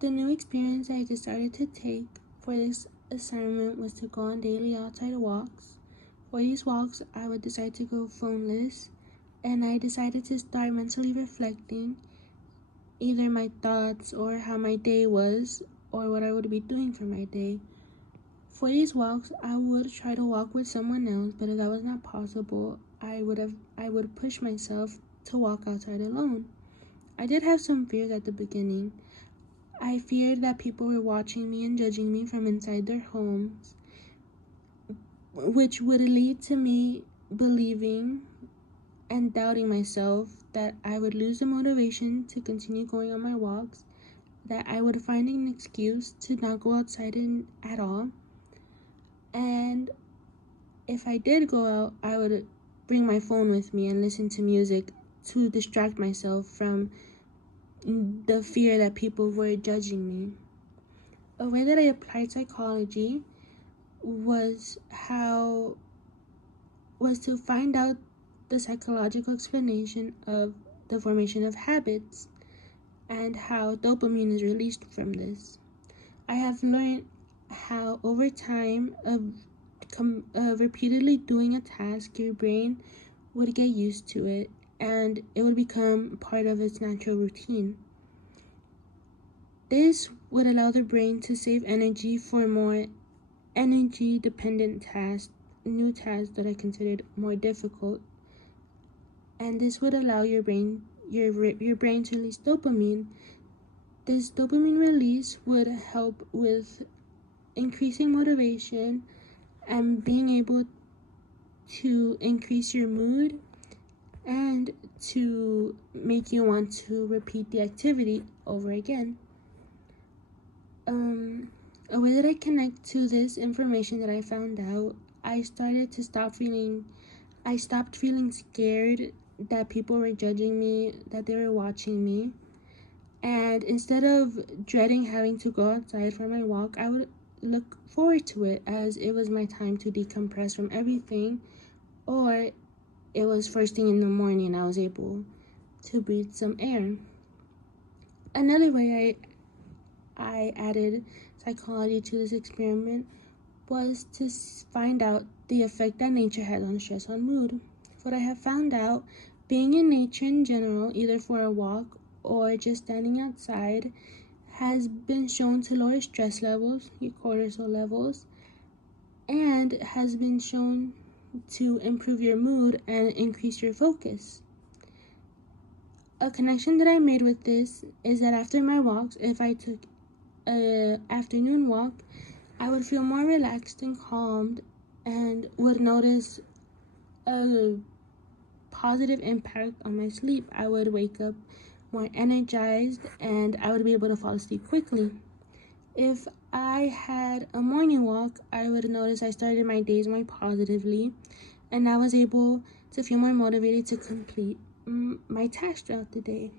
The new experience I decided to take for this assignment was to go on daily outside walks. For these walks, I would decide to go phoneless, and I decided to start mentally reflecting either my thoughts or how my day was or what I would be doing for my day. For these walks, I would try to walk with someone else, but if that was not possible, I would push myself to walk outside alone. I did have some fears at the beginning. I feared that people were watching me and judging me from inside their homes, which would lead to me believing and doubting myself that I would lose the motivation to continue going on my walks, that I would find an excuse to not go outside at all. And if I did go out, I would bring my phone with me and listen to music to distract myself from the fear that people were judging me. A way that I applied psychology was to find out the psychological explanation of the formation of habits and how dopamine is released from this. I have learned how over time of repeatedly doing a task, your brain would get used to it and it would become part of its natural routine. This would allow the brain to save energy for more energy-dependent tasks, new tasks that are considered more difficult. And this would allow your brain to release dopamine. This dopamine release would help with increasing motivation and being able to increase your mood and to make you want to repeat the activity over again. A way that I connect to this information that I found out, I stopped feeling scared that people were judging me, that they were watching me. And instead of dreading having to go outside for my walk, I would look forward to it as it was my time to decompress from everything, or it was first thing in the morning and I was able to breathe some air. Another way I added psychology to this experiment was to find out the effect that nature has on stress on mood. What I have found out, being in nature in general, either for a walk or just standing outside, has been shown to lower stress levels, your cortisol levels, and has been shown to improve your mood and increase your focus. A connection that I made with this is that after my walks, if I took an afternoon walk, I would feel more relaxed and calmed and would notice a positive impact on my sleep. I would wake up more energized and I would be able to fall asleep quickly. If I had a morning walk, I would notice I started my days more positively and I was able to feel more motivated to complete my tasks throughout the day.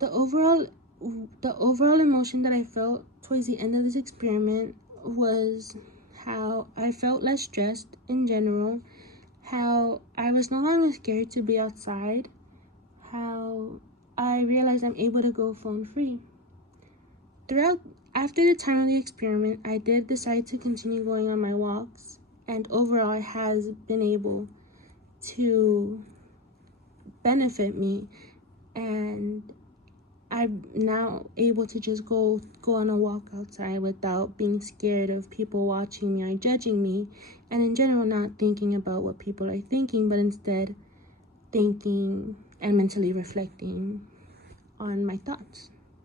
The overall emotion that I felt towards the end of this experiment was how I felt less stressed in general, how I was no longer scared to be outside, how I realized I'm able to go phone free. After the time of the experiment, I did decide to continue going on my walks, and overall it has been able to benefit me, and I'm now able to just go on a walk outside without being scared of people watching me or judging me, and in general not thinking about what people are thinking, but instead thinking and mentally reflecting on my thoughts.